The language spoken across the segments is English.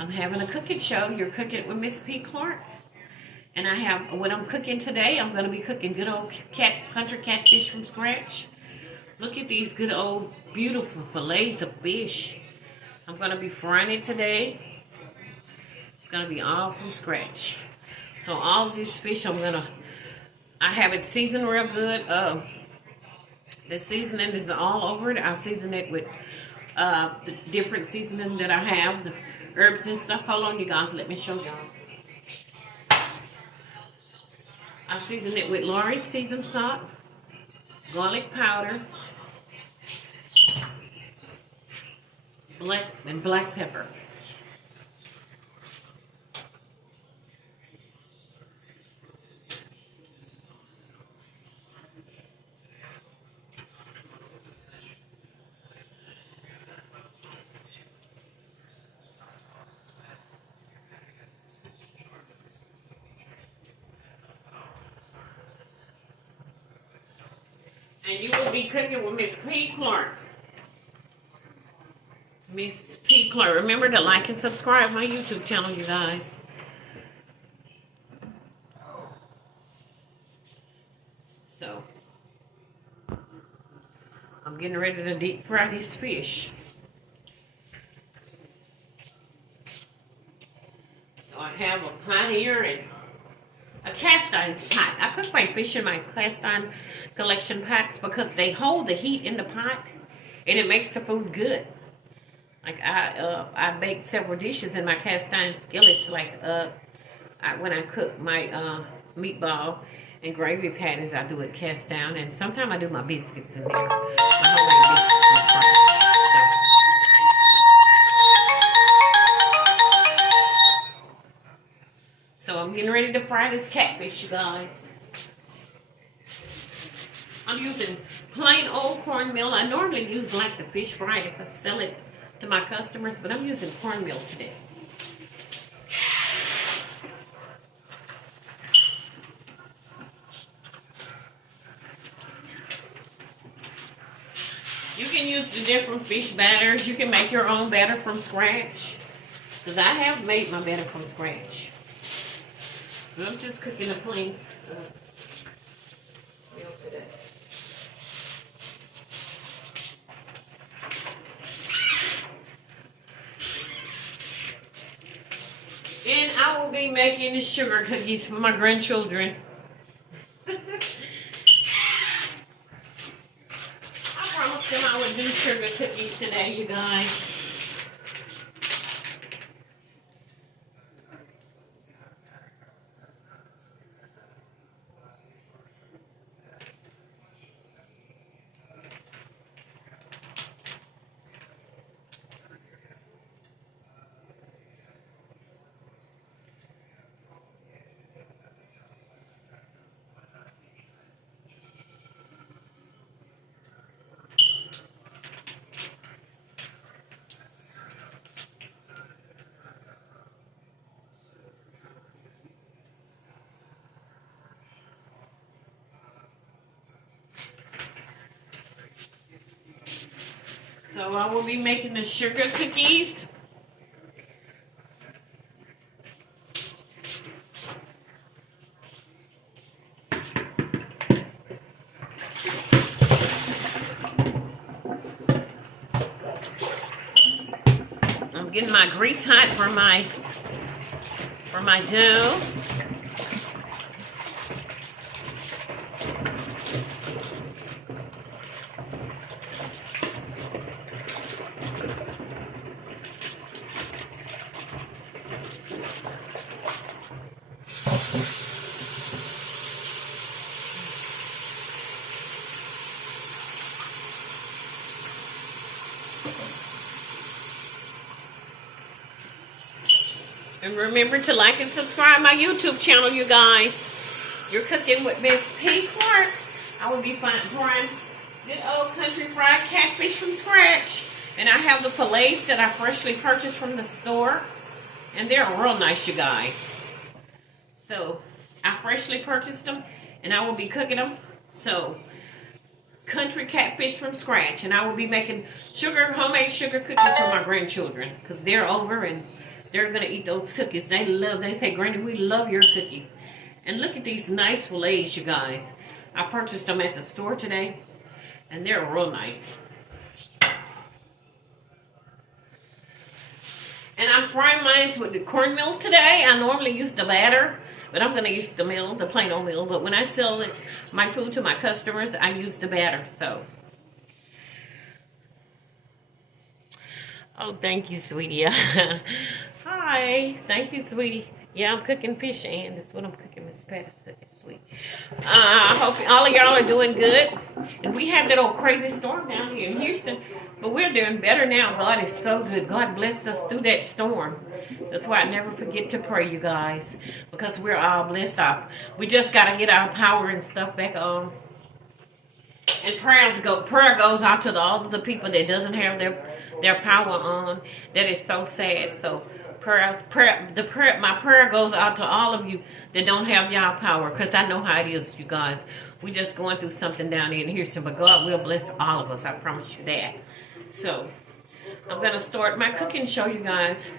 I'm having a cooking show. You're cooking with Miss P. Clark. And I have, what I'm cooking today, I'm going to be cooking good old country catfish from scratch. Look at these good old beautiful fillets of fish. I'm going to be frying it today. It's going to be all from scratch. So all of these fish I have it seasoned real good. The seasoning is all over it. I season it with the different seasoning that I have, the herbs and stuff. Hold on, you guys, let me show y'all. I season it with Lori's seasoned salt, garlic powder, black pepper. And you will be cooking with Miss P. Clark. Miss P. Clark. Remember to like and subscribe my YouTube channel, you guys. So, I'm getting ready to deep fry these fish. So I have a pot here and a cast iron pot. I cook my fish in my cast iron collection pots because they hold the heat in the pot and it makes the food good. Like I bake several dishes in my cast iron skillets. Like when I cook my meatball and gravy patties, I do it cast down, and sometimes I do my biscuits in there. My homemade biscuits from scratch. So I'm getting ready to fry this catfish, you guys. I'm using plain old cornmeal. I normally use like the fish fried if I sell it to my customers, but I'm using cornmeal today. You can use the different fish batters. You can make your own batter from scratch, because I have made my batter from scratch. But I'm just cooking a plain meal today. And I will be making the sugar cookies for my grandchildren. I promised them I would do sugar cookies today, you guys. So I will be making the sugar cookies. I'm getting my grease hot for my dough. And remember to like and subscribe my YouTube channel, you guys. You're cooking with Miss P. Clark. I will be frying good old country fried catfish from scratch. And I have the fillets that I freshly purchased from the store. And they're real nice, you guys. So, I freshly purchased them. And I will be cooking them. So, country catfish from scratch. And I will be making homemade sugar cookies for my grandchildren. Because they're over and They're gonna eat those cookies. They say, Granny, we love your cookies. And look at these nice fillets, you guys. I purchased them at the store today, and they're real nice. And I'm frying mine with the cornmeal today. I normally use the batter, but I'm going to use the meal, the plain old meal. But when I sell my food to my customers, I use the batter. So, oh, thank you, sweetie. Hi, thank you, sweetie. Yeah, I'm cooking fish, and that's what I'm cooking. Miss Patty's cooking, sweet. I hope all of y'all are doing good. And we had that old crazy storm down here in Houston, but we're doing better now. God is so good. God blessed us through that storm. That's why I never forget to pray, you guys, because we're all blessed off. We just got to get our power and stuff back on. And prayer goes out to all of the people that doesn't have their power on. That is so sad. So my prayer goes out to all of you that don't have y'all power, because I know how it is, you guys. We just going through something down here in Houston, but God will bless all of us. I promise you that. So I'm gonna start my cooking show, you guys.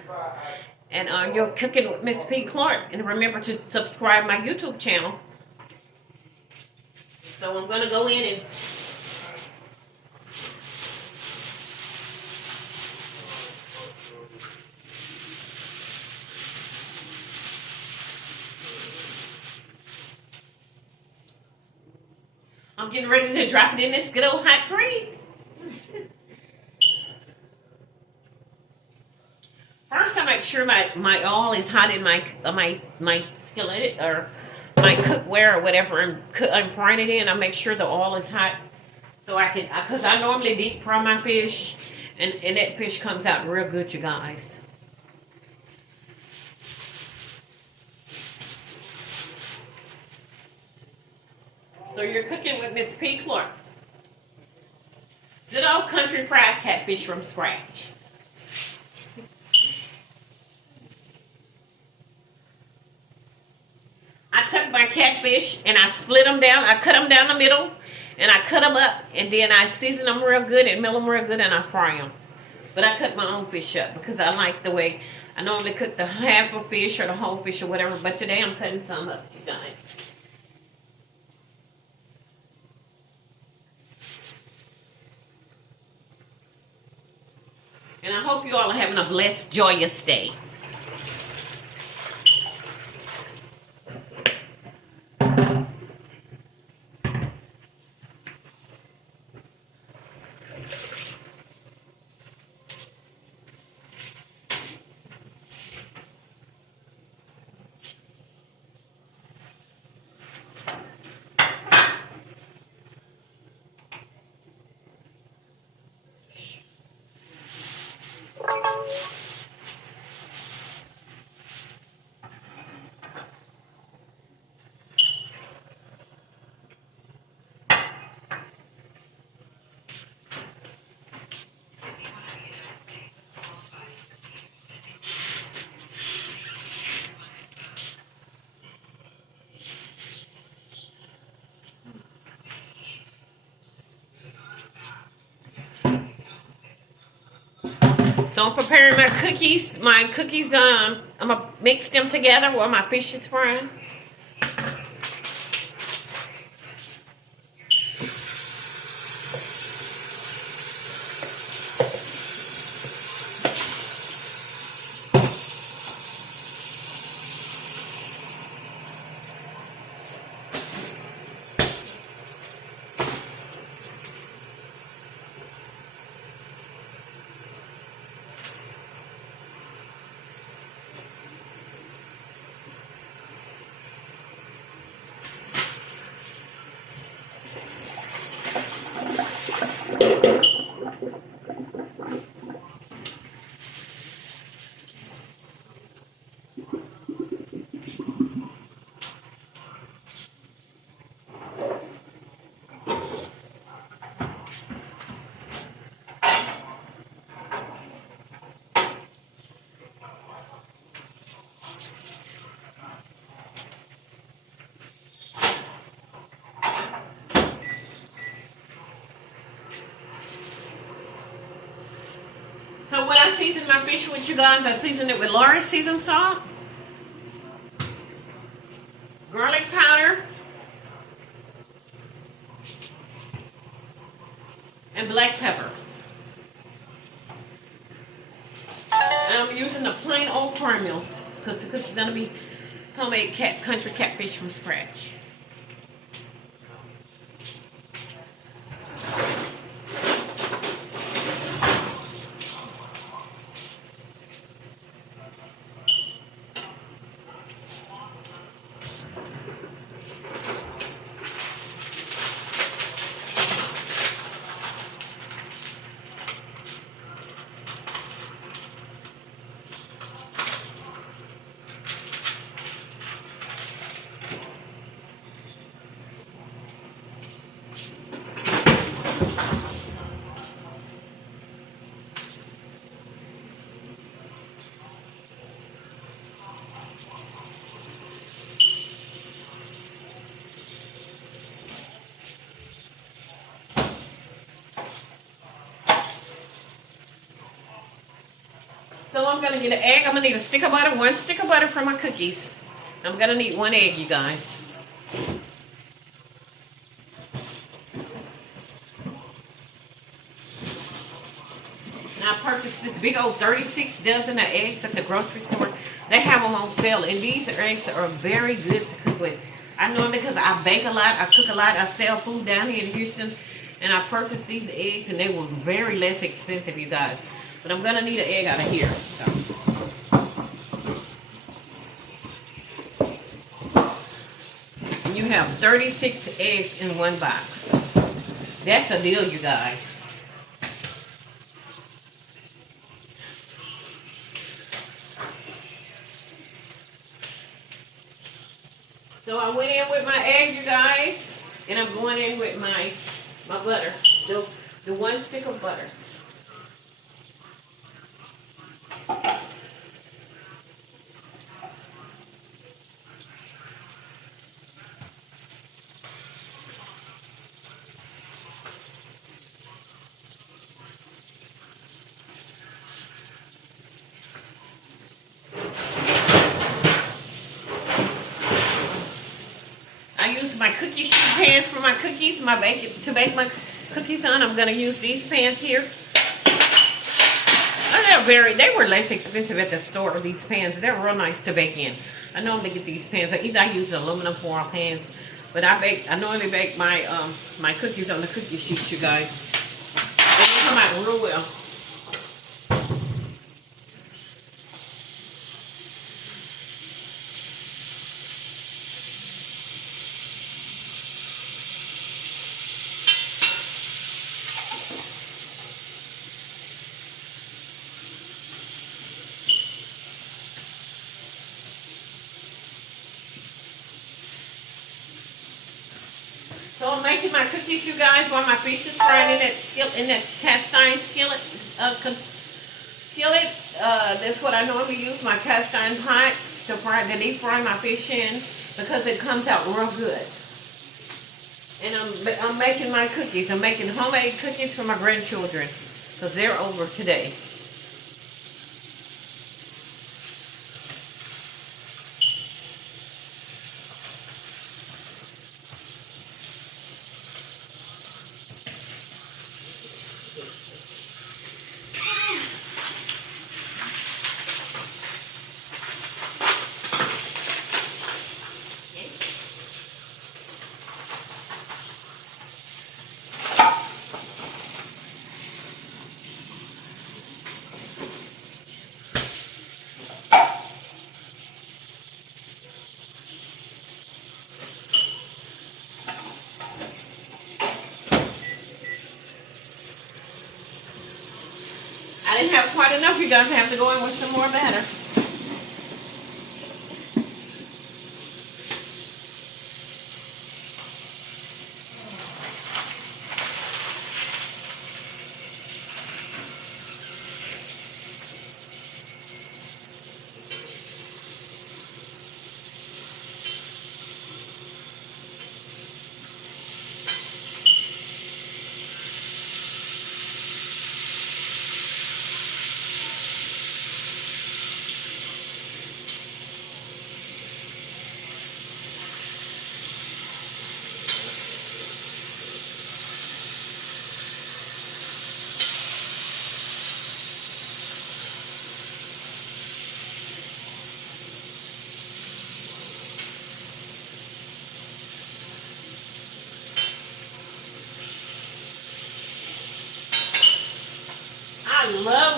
And you're cooking with Miss P. Clark, and remember to subscribe my YouTube channel. So I'm gonna go in and I'm getting ready to drop it in this good old hot grease. First, I make sure my oil is hot in my skillet or my cookware or whatever I'm frying it in. I make sure the oil is hot so I can, because I normally deep fry my fish, and that fish comes out real good, you guys. So you're cooking with Miss P. Clark. Good old country fried catfish from scratch. I took my catfish and I split them down. I cut them down the middle and I cut them up, and then I season them real good and mill them real good, and I fry them. But I cut my own fish up because I like the way I normally cook the half of fish or the whole fish or whatever. But today I'm cutting some up, you guys. And I hope you all are having a blessed, joyous day. So I'm preparing my cookies. I'm gonna mix them together while my fish is frying. season my fish with you guys, I season it with Laura's seasoned salt, garlic powder, and black pepper. And I'm using the plain old cornmeal because it's going to be homemade country catfish from scratch. So I'm going to get an egg. I'm going to need a stick of butter, 1 stick of butter for my cookies. I'm going to need 1 egg, you guys. Now I purchased this big old 36 dozen of eggs at the grocery store. They have them on sale, and these eggs are very good to cook with. I know because I bake a lot, I cook a lot, I sell food down here in Houston, and I purchased these eggs, and they were very less expensive, you guys. But I'm going to need an egg out of here. So. You have 36 eggs in 1 box. That's a deal, you guys. So I went in with my eggs, you guys, and I'm going in with my butter, the 1 stick of butter. My cookie sheet pans for my cookies, to bake my cookies on. I'm going to use these pans here. They were less expensive at the store, these pans. They're real nice to bake in. I normally get these pans. Either I use the aluminum foil pans, but I normally bake my my cookies on the cookie sheets, you guys. They come out real well. So I'm making my cookies, you guys, while my fish is frying in that cast iron skillet. That's what I normally use, my cast iron pots to deep fry my fish in, because it comes out real good. And I'm making my cookies. I'm making homemade cookies for my grandchildren because they're over today. I didn't have quite enough, you guys. I have to go in with some more batter.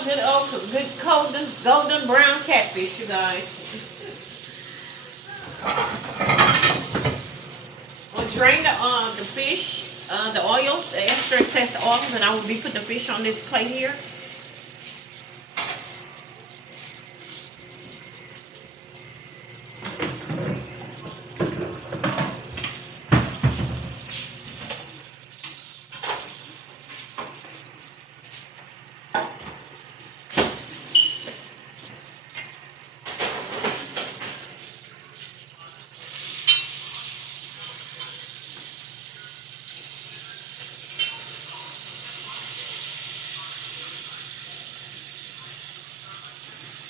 good golden brown catfish, you guys. We'll drain the fish, the oil, the extra excess oil, and I will be putting the fish on this plate here.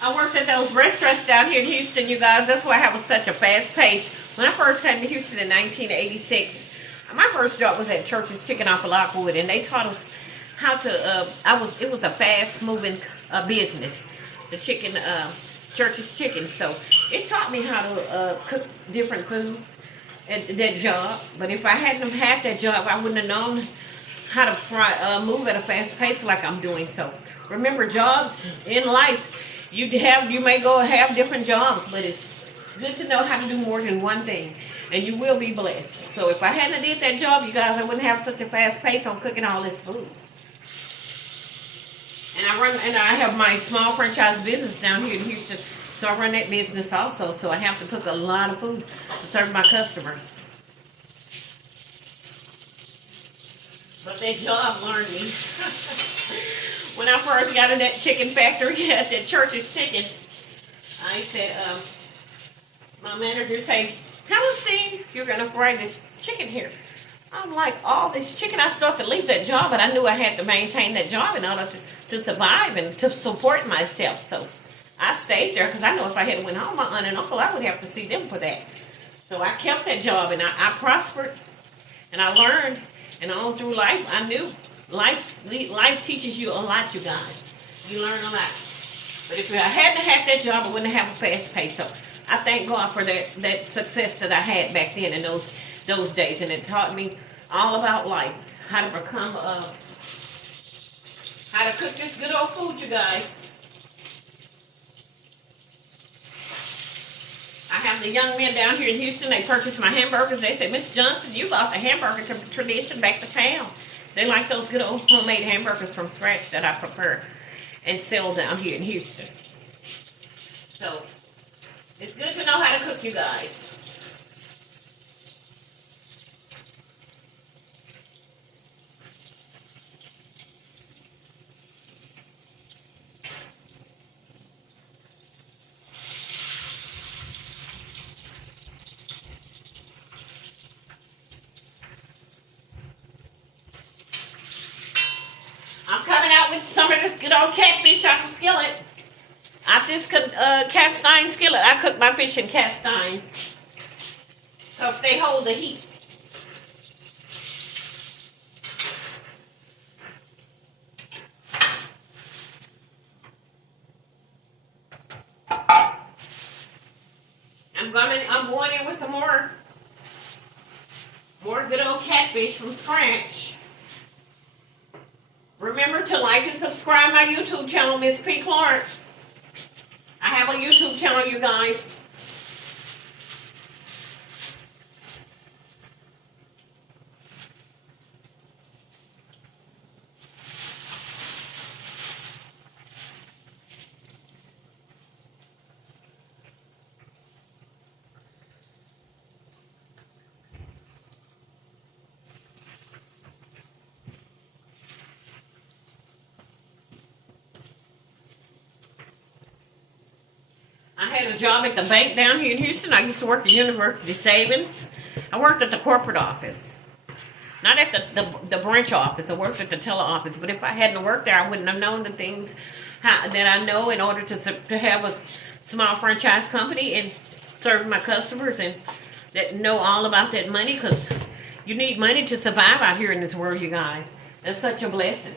I worked at those restaurants down here in Houston, you guys. That's why I have such a fast pace. When I first came to Houston in 1986, my first job was at Church's Chicken off of Lockwood, and they taught us how to. It was a fast moving business. The chicken, Church's Chicken. So it taught me how to cook different foods at that job. But if I hadn't had that job, I wouldn't have known how to move at a fast pace like I'm doing. So remember, jobs in life. You may go have different jobs, but it's good to know how to do more than one thing, and you will be blessed. So if I hadn't did that job, you guys, I wouldn't have such a fast pace on cooking all this food. And I have my small franchise business down here in Houston, so I run that business also. So I have to cook a lot of food to serve my customers. But that job learned me. When I first got in that chicken factory at that Church's Chicken, I said, my manager said, Palestine, you're going to fry this chicken here. I'm like, all this chicken, I started to leave that job, but I knew I had to maintain that job in order to survive and to support myself. So I stayed there because I know if I had went home, my aunt and uncle, I would have to see them for that. So I kept that job, and I prospered, and I learned, and all through life, I knew. Life teaches you a lot, you guys. You learn a lot. But if I hadn't had that job, I wouldn't have a fast pace. So I thank God for that success that I had back then in those days. And it taught me all about life. How to become, how to cook this good old food, you guys. I have the young men down here in Houston. They purchased my hamburgers. They said, Miss Johnson, you brought the hamburger tradition back to town. They like those good old homemade hamburgers from scratch that I prepare and sell down here in Houston. So, it's good to know how to cook, you guys. I'm coming out with some of this good old catfish off the skillet. Off this cast iron skillet, I cook my fish in cast iron because they hold the heat. I'm going in with some more good old catfish from scratch. Remember to like and subscribe my YouTube channel, Miss P. Clark. I have a YouTube channel, you guys. I had a job at the bank down here in Houston. I used to work at University Savings. I worked at the corporate office. Not at the branch office. I worked at the teller office. But if I hadn't worked there, I wouldn't have known the things that I know in order to have a small franchise company and serve my customers and that know all about that money, because you need money to survive out here in this world, you guys. That's such a blessing.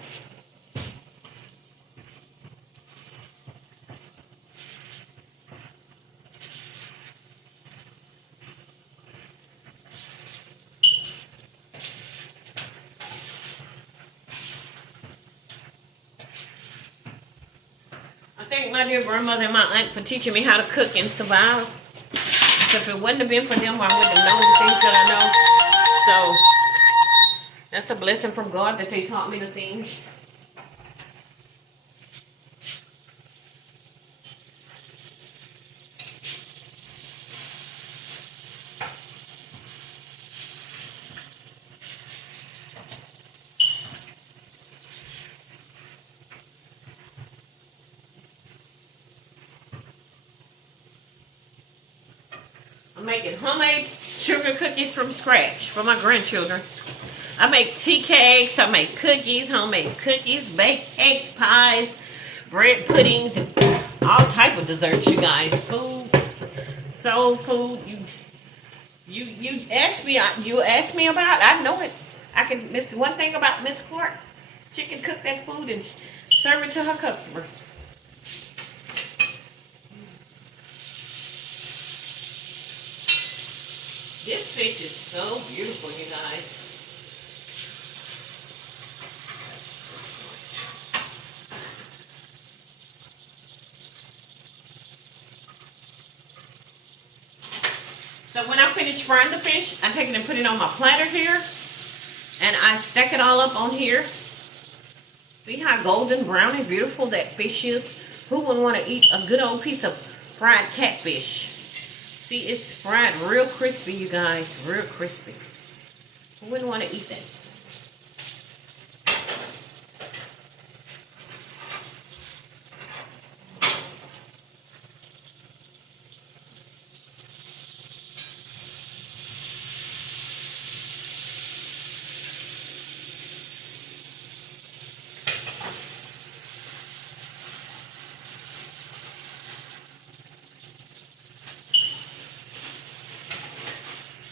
thank my dear grandmother and my aunt for teaching me how to cook and survive. So if it wouldn't have been for them, I wouldn't have known the things that I know. So that's a blessing from God that they taught me the things. I'm making homemade sugar cookies from scratch for my grandchildren. I make tea cakes, I make cookies, homemade cookies, baked cakes, pies, bread puddings, and all type of desserts, you guys. Food, soul food. You asked me about. I know it. I can. Miss one thing about Miss Clark. She can cook that food and serve it to her customers. This fish is so beautiful, you guys. So when I finish frying the fish, I take it and put it on my platter here. And I stack it all up on here. See how golden brown and beautiful that fish is? Who would want to eat a good old piece of fried catfish? See, it's fried real crispy, you guys. Real crispy. Who wouldn't want to eat that?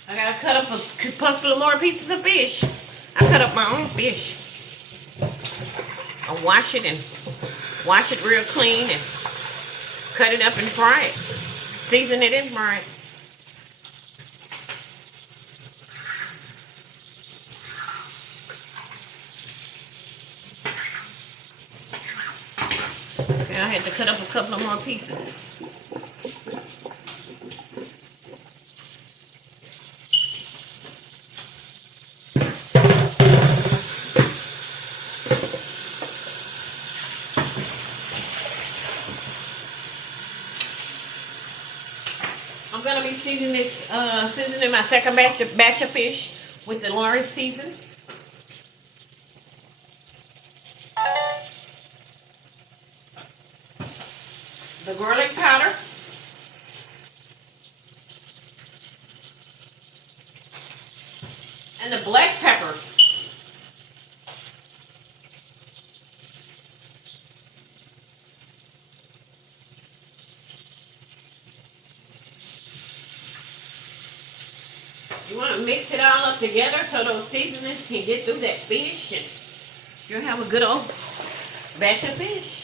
I gotta cut up a couple of more pieces of fish. I cut up my own fish. I wash it real clean and cut it up and fry it. Season it and fry it. And I had to cut up a couple of more pieces. I'm gonna be seasoning my second batch of fish with the Lawrence season. The garlic powder. And the black pepper. You want to mix it all up together so those seasonings can get through that fish and you'll have a good old batch of fish.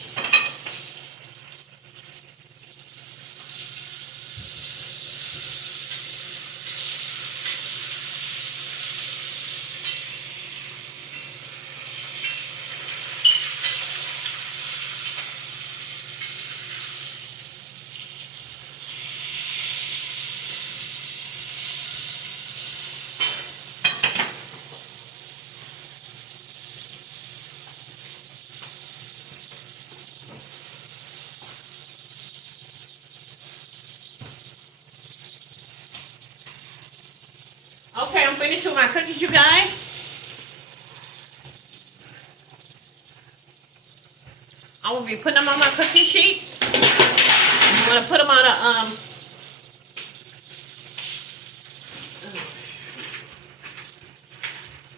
Okay, I'm finished with my cookies, you guys. I will be putting them on my cookie sheet. I'm going to put them on a,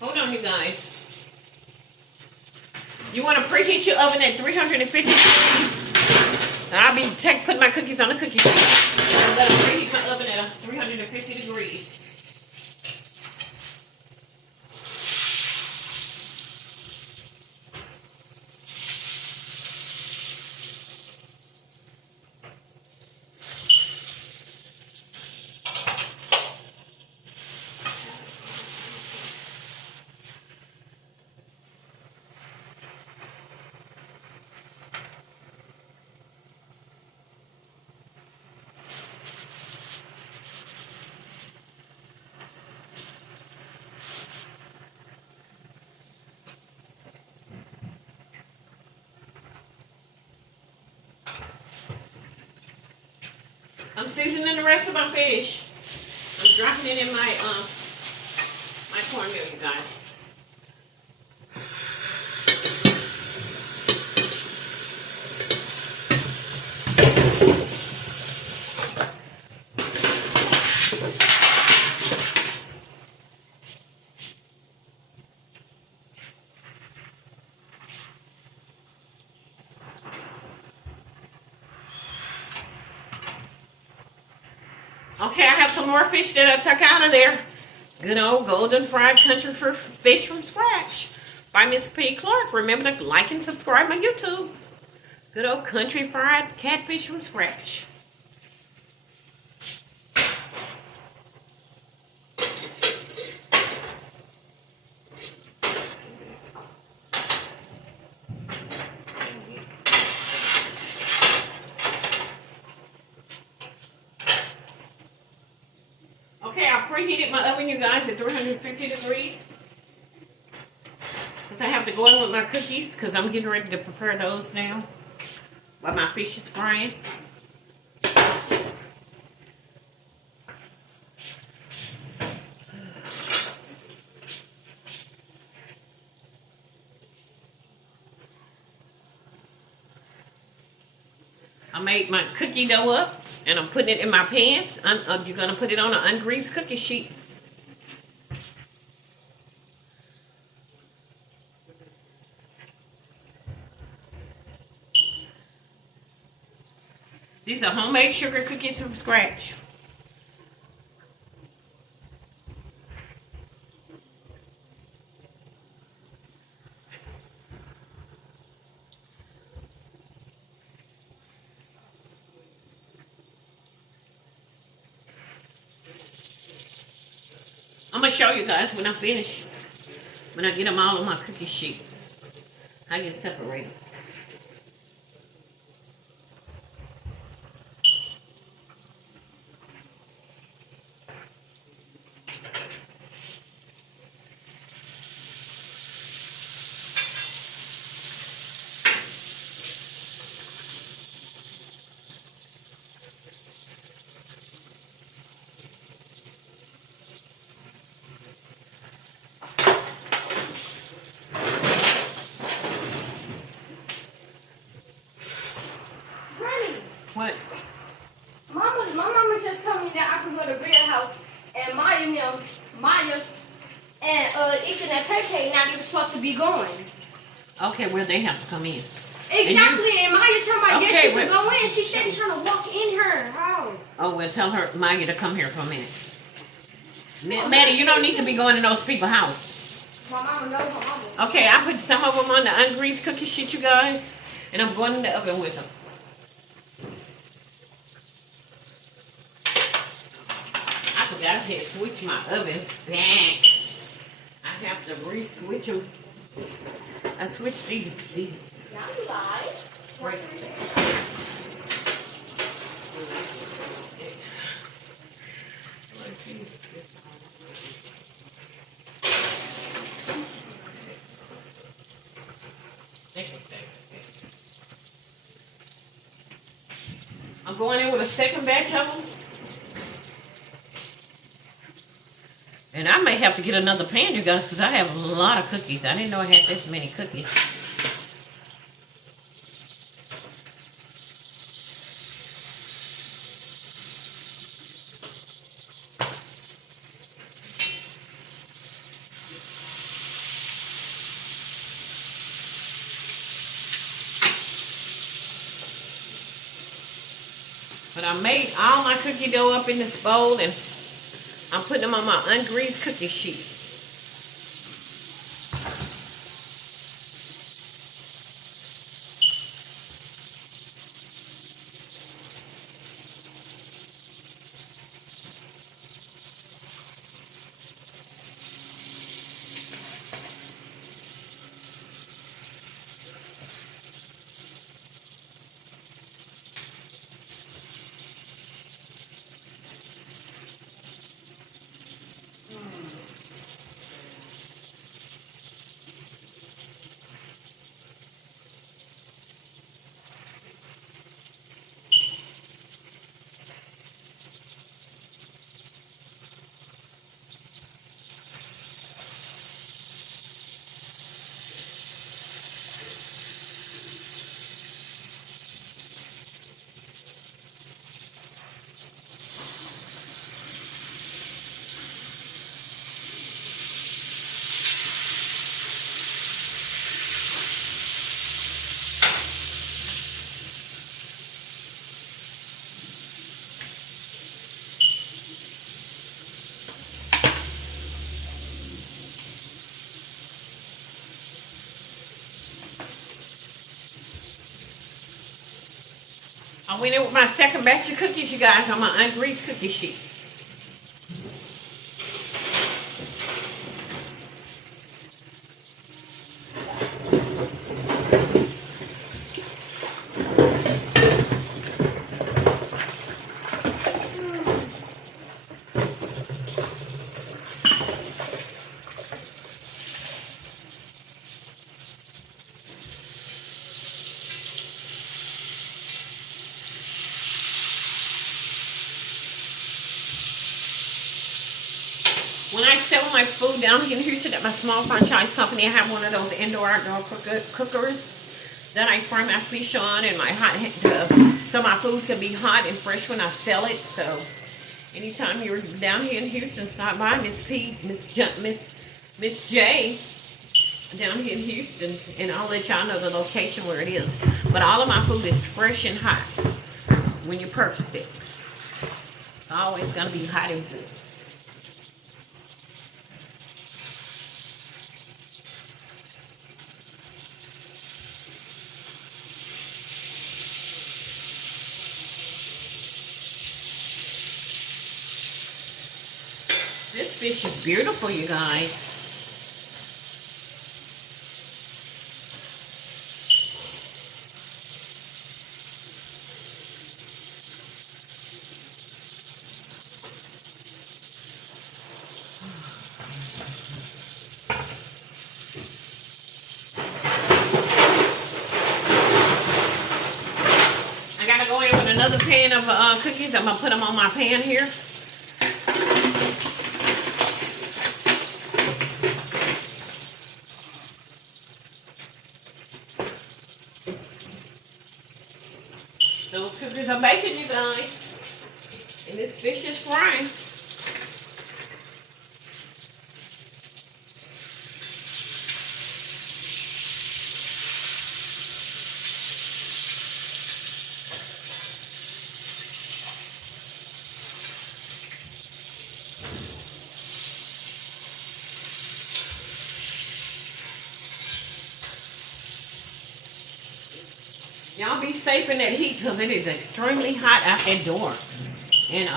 hold on, you guys. You want to preheat your oven at 350 degrees. And I'll be putting my cookies on the cookie sheet. I'm going to preheat my oven at 350 degrees. I'm seasoning the rest of my fish. I'm dropping it in my cornmeal, you guys. Okay, I have some more fish that I took out of there. Good old golden fried country fish from scratch by Miss P. Clark. Remember to like and subscribe my YouTube. Good old country fried catfish from scratch. Okay, I preheated my oven, you guys, at 350 degrees. Because I have to go in with my cookies, because I'm getting ready to prepare those now while my fish is frying. I made my cookie dough up, and I'm putting it in my pans. You're going to put it on an ungreased cookie sheet. These are homemade sugar cookies from scratch. I'm going to show you guys when I finish, when I get them all on my cookie sheet, how you separate them. What? My mama just told me that I could go to Bear House and Maya and Ethan and Pepe now they were supposed to be going. Okay, where they have to come in. Exactly, and Maya told me yes she could go in. She said she's trying to walk in her house. Oh, well, tell her, Maya, to come here for a minute. Maddie, you don't need to be going in those people's house. My mama knows my mama. Okay, I put some of them on the ungreased cookie sheet, you guys, and I'm going in the oven with them. I forgot I had to switch my ovens back. I have to re-switch them. I switched these. Now you lied. Right. I'm going in with a second batch of them. And I may have to get another pan, you guys, because I have a lot of cookies. I didn't know I had this many cookies. But I made all my cookie dough up in this bowl, and I'm putting them on my ungreased cookie sheet. I went in with my second batch of cookies, you guys, on my ungreased cookie sheet. When I sell my food down here in Houston at my small franchise company, I have one of those indoor-outdoor cookers that I fry my fish on, and my so my food can be hot and fresh when I sell it. So anytime you're down here in Houston, stop by Miss J down here in Houston, and I'll let y'all know the location where it is. But all of my food is fresh and hot when you purchase it. It's always gonna be hot and good. This fish is beautiful, you guys. I gotta go in with another pan of cookies. I'm gonna put them on my pan here. Those cookies are baking, you guys. And this fish is frying. Y'all be safe in that heat because it is extremely hot out that door. And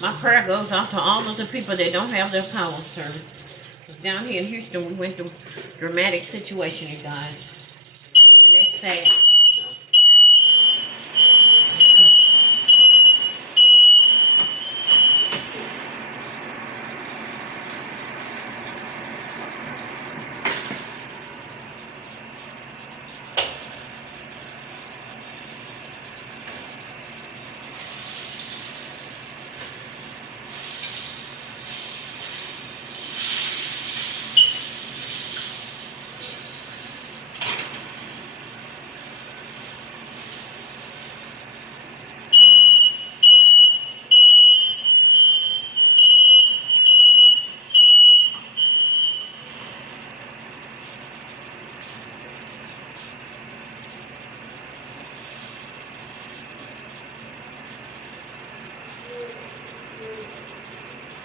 my prayer goes out to all of the people that don't have their power service. Because down here in Houston, we went through a dramatic situation, you guys. And that's sad.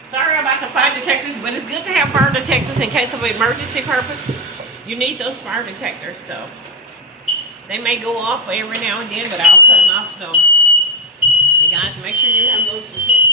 Sorry about the fire detectors, but it's good to have fire detectors in case of emergency purpose. You need those fire detectors, so they may go off every now and then, but I'll cut them out. So you guys make sure you have those detectors.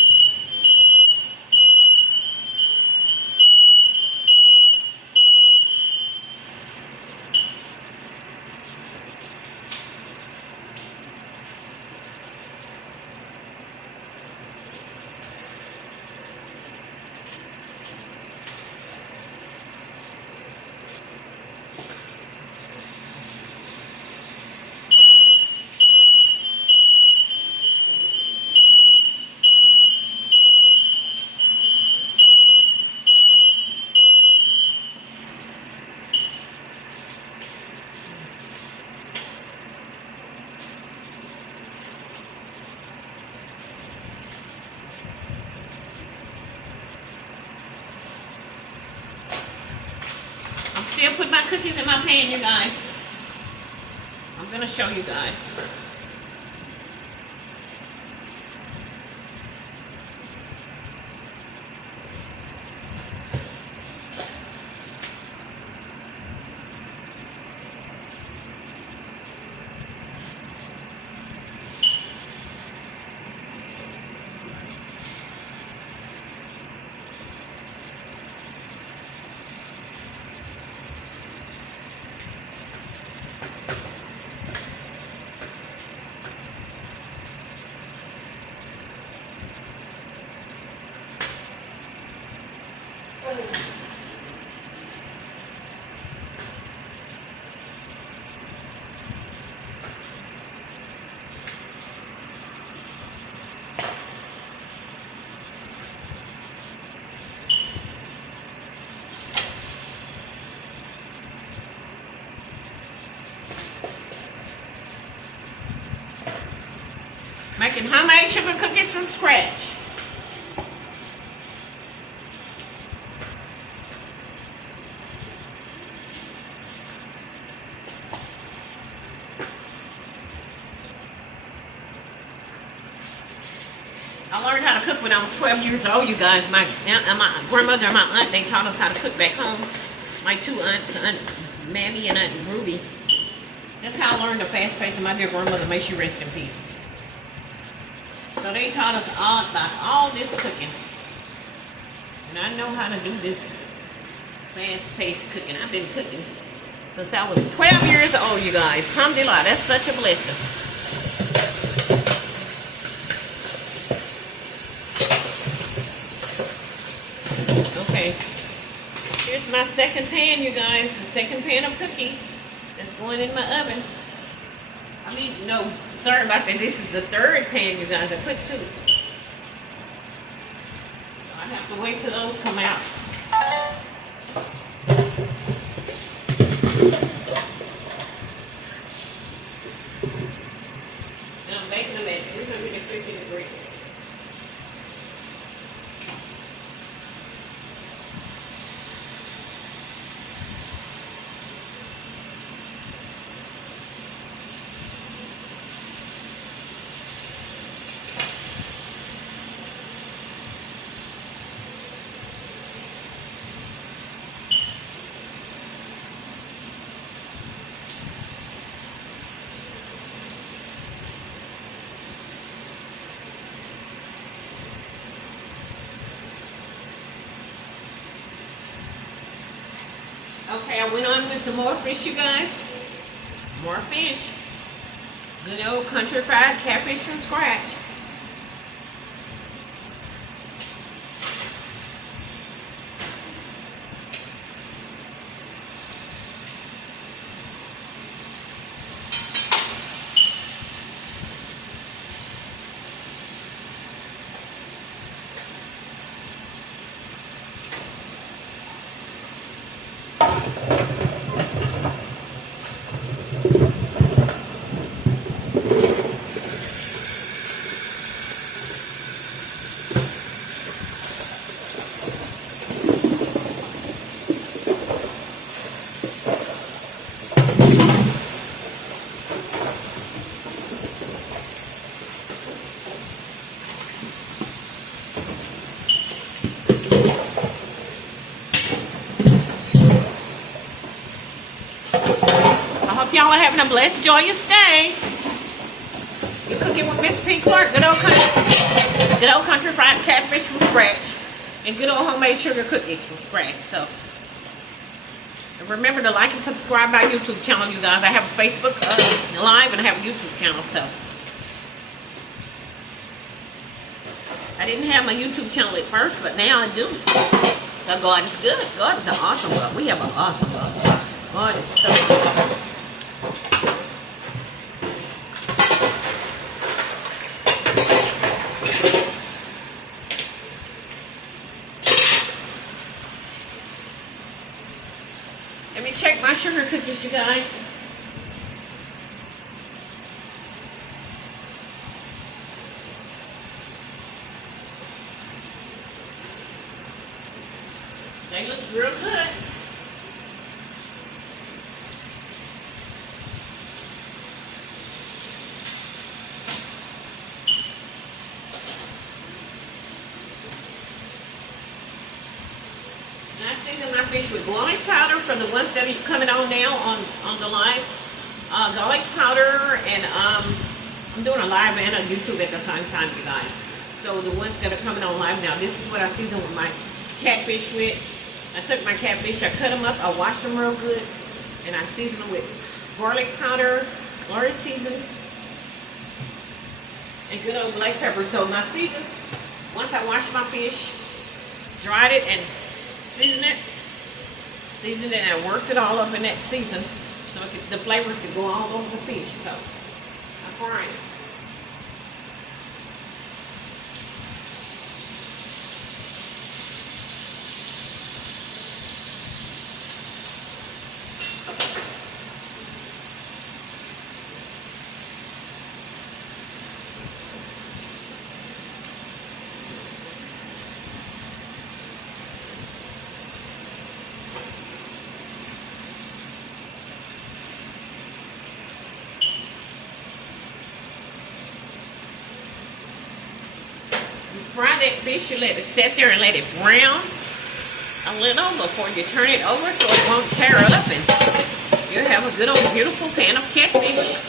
Still put my cookies in my pan, you guys. I'm gonna show you guys. Making homemade sugar cookies from scratch. I learned how to cook when I was 12 years old, you guys. My grandmother and my aunt, they taught us how to cook back home. My two aunts, Aunt Mammy and Aunt Ruby. That's how I learned the fast pace of my dear grandmother. May she rest in peace. So they taught us all about all this cooking. And I know how to do this fast-paced cooking. I've been cooking since I was 12 years old, you guys. Alhamdulillah, that's such a blessing. Okay, here's my second pan, you guys. The second pan of cookies that's going in my oven. I mean, no, sorry about that. This is the third pan, you guys. I put two. I have to wait till those come out. And I'm baking them at 350 degrees. Okay, I went on with some more fish, you guys. More fish. Good old country fried catfish from scratch. Y'all are having a blessed, joyous day. You're cooking with Miss P. Clark, good old country fried catfish from scratch, and good old homemade sugar cookies from scratch. So, and remember to like and subscribe my YouTube channel, you guys. I have a Facebook Live and I have a YouTube channel. So, I didn't have my YouTube channel at first, but now I do. So God is good. God is an awesome God. We have an awesome God. God is so good. Let me check my sugar cookies, you guys. They look real good. And I season my fish with garlic powder for the ones that are coming on now on the live. Garlic powder, and I'm doing a live and on YouTube at the same time, you guys. So the ones that are coming on live now, this is what I season with my catfish with. I took my catfish, I cut them up, I washed them real good, and I seasoned them with garlic powder, Lord season, and good old black pepper. So my season, once I washed my fish, dried it, and season it. Seasoned it and I worked it all up in that season so the flavor could go all over the fish. So I'm frying it. Fry that fish, you let it sit there and let it brown a little before you turn it over so it won't tear up, and you'll have a good old beautiful pan of catfish.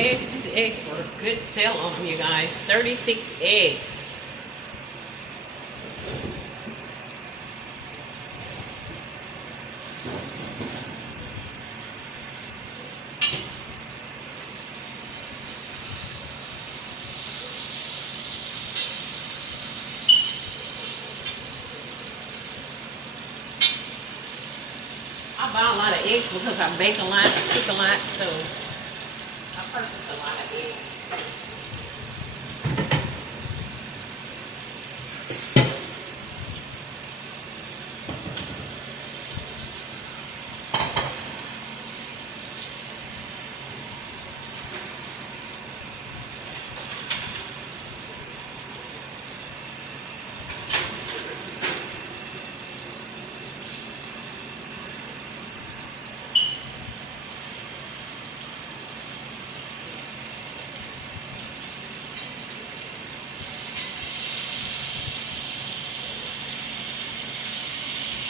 These eggs were a good sale on them, you guys. 36 eggs. I buy a lot of eggs because I bake a lot, I cook a lot, so I purchase a lot of eggs.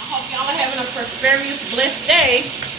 I hope y'all are having a prosperous, blessed day.